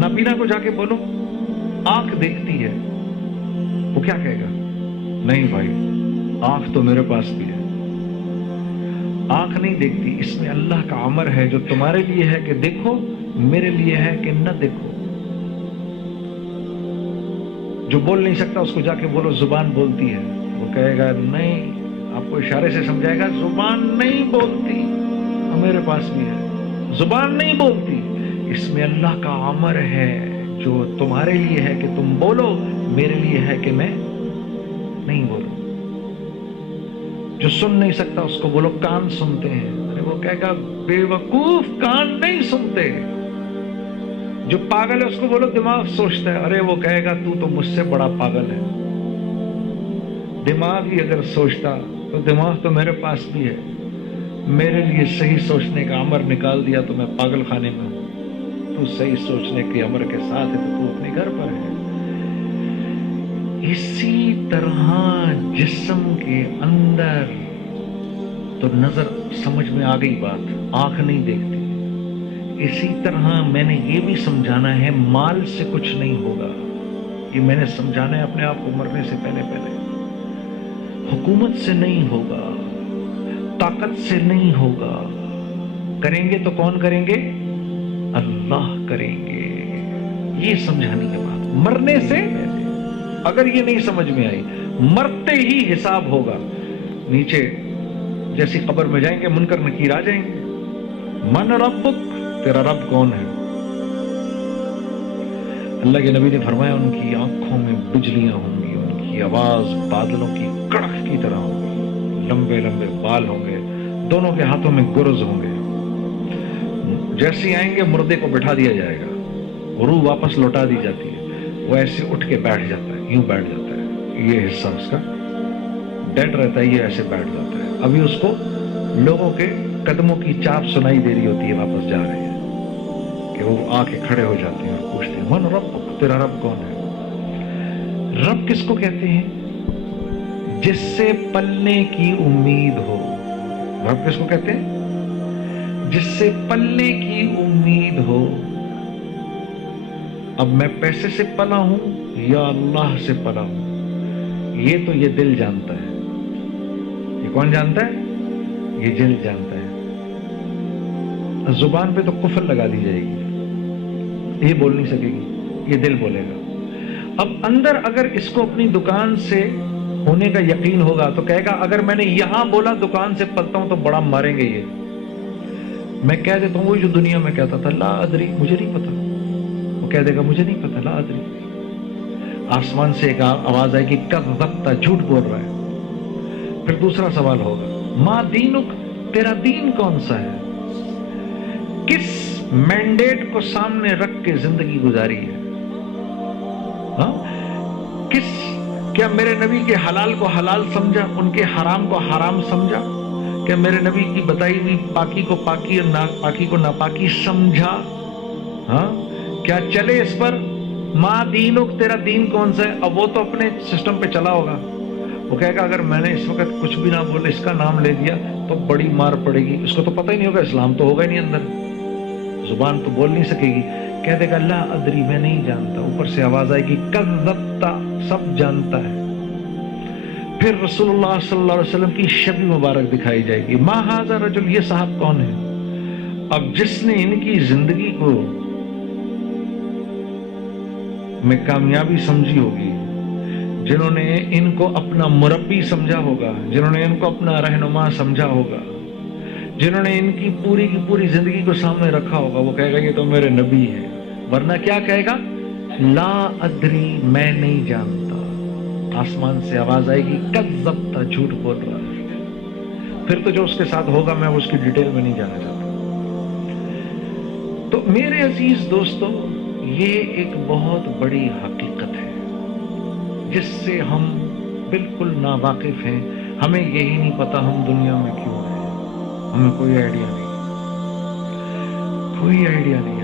नबीना को जाके बोलो आंख देखती है, वो क्या कहेगा? नहीं भाई, आंख तो मेरे पास भी है। आंख नहीं देखती, इसमें अल्लाह का अमर है जो तुम्हारे लिए है कि देखो, मेरे लिए है कि न देखो। जो बोल नहीं सकता उसको जाके बोलो जुबान बोलती है, वो कहेगा नहीं, आपको इशारे से समझाएगा जुबान नहीं बोलती, मेरे पास भी है। जुबान नहीं बोलती, इसमें अल्लाह का अमर है जो तुम्हारे लिए है कि तुम बोलो, मेरे लिए है कि मैं नहीं बोलूं। जो सुन नहीं सकता उसको बोलो कान सुनते हैं, अरे वो कहेगा बेवकूफ, कान नहीं सुनते। जो पागल है उसको बोलो दिमाग सोचता है, अरे वो कहेगा तू तो मुझसे बड़ा पागल है। दिमाग ही अगर सोचता तो दिमाग तो मेरे पास भी है, मेरे लिए सही सोचने का अमर निकाल दिया तो मैं पागल खाने में हूं। तू सही सोचने के अमर के साथ है तो तू अपने घर पर है। इसी तरह जिस्म के अंदर तो नजर समझ में आ गई बात, आंख नहीं देखती। इसी तरह मैंने ये भी समझाना है माल से कुछ नहीं होगा, ये मैंने समझाना है अपने आप को मरने से पहले पहले। हुकूमत से नहीं होगा, ताकत से नहीं होगा, करेंगे तो कौन करेंगे? अल्लाह करेंगे। ये समझाने के बाद मरने से अगर ये नहीं समझ में आई, मरते ही हिसाब होगा। नीचे जैसी कब्र में जाएंगे मुनकर नकीर आ जाएंगे, मन रब्बुक, तेरा रब कौन है? अल्लाह के नबी ने फरमाया उनकी आंखों में बिजलियां होंगी, उनकी आवाज बादलों की कड़क की तरह होगी, लंबे लंबे बाल होंगे, दोनों के हाथों में गुर्ज होंगे। जैसे आएंगे मुर्दे को बिठा दिया जाएगा, रूह वापस लौटा दी जाती है, वो ऐसे उठ के बैठ जाता है, यूं बैठ जाता है, ये हिस्सा उसका डेड रहता है, ये ऐसे बैठ जाता है। अभी उसको लोगों के कदमों की चाप सुनाई दे रही होती है, वापस जा रहे हैं, कि वो आके खड़े हो जाते हैं और पूछते हैं मन रब, तेरा रब कौन है? रब किसको कहते हैं? जिससे पलने की उम्मीद हो। रब किसको कहते हैं? जिससे पलने की उम्मीद हो। अब मैं पैसे से पला हूं या अल्लाह से पला हूं, ये तो ये दिल जानता है। ये कौन जानता है? ये दिल जानता है। जुबान पे तो कुफर लगा दी जाएगी, ये बोल नहीं सकेगी, ये दिल बोलेगा। अब अंदर अगर इसको अपनी दुकान से होने का यकीन होगा तो कहेगा अगर मैंने यहां बोला दुकान से पलता हूं तो बड़ा मारेंगे ये। मैं कह देता हूं वही जो दुनिया में कहता था, ला अदरी, मुझे नहीं पता। वो कह देगा मुझे नहीं पता, ला अदरी। आसमान से एक आवाज आएगी कज़्ज़ब्ता, झूठ बोल रहा है। फिर दूसरा सवाल होगा मा दीनुक, तेरा दीन कौन सा है? किस मैंडेट को सामने रख के जिंदगी गुजारी है? हाँ? क्या मेरे नबी के हलाल को हलाल समझा, उनके हराम को हराम समझा? क्या मेरे नबी की बताई हुई पाकी को पाकी और नापाकी को नापाकी समझा? हाँ? क्या चले इस पर? माँ दीनुक, तेरा दीन कौन सा है? अब वो तो अपने सिस्टम पे चला होगा, वो कहेगा अगर मैंने इस वक्त कुछ भी ना बोले, इसका नाम ले दिया तो बड़ी मार पड़ेगी। इसको तो पता ही नहीं होगा, इस्लाम तो होगा ही नहीं अंदर, जुबान तो बोल नहीं सकेगी। कह देगा ला अदरी, मैं नहीं जानता। ऊपर से आवाज आएगी कज़्ज़ब्ता, सब जानता है। फिर रसूलुल्लाह सल्लल्लाहु अलैहि वसल्लम की शबी मुबारक दिखाई जाएगी, मा हाज़ा रजुल, ये साहब कौन है? अब जिसने इनकी जिंदगी को में कामयाबी समझी होगी, जिन्होंने इनको अपना मुरब्बी समझा होगा, जिन्होंने इनको अपना रहनुमा समझा होगा, जिन्होंने इनकी पूरी की पूरी जिंदगी को सामने रखा होगा, वो कहेगा ये तो मेरे नबी है। वरना क्या कहेगा? ला अदरी, मैं नहीं जानता। आसमान से आवाज आएगी कज़्ज़ब्ता, झूठ बोल रहा है। फिर तो जो उसके साथ होगा मैं उसकी डिटेल में नहीं जाना चाहता। तो मेरे अजीज दोस्तों, ये एक बहुत बड़ी हकीकत है जिससे हम बिल्कुल नावाकिफ हैं। हमें यही नहीं पता हम दुनिया में क्यों हैं, हमें कोई आइडिया नहीं, कोई आइडिया नहीं।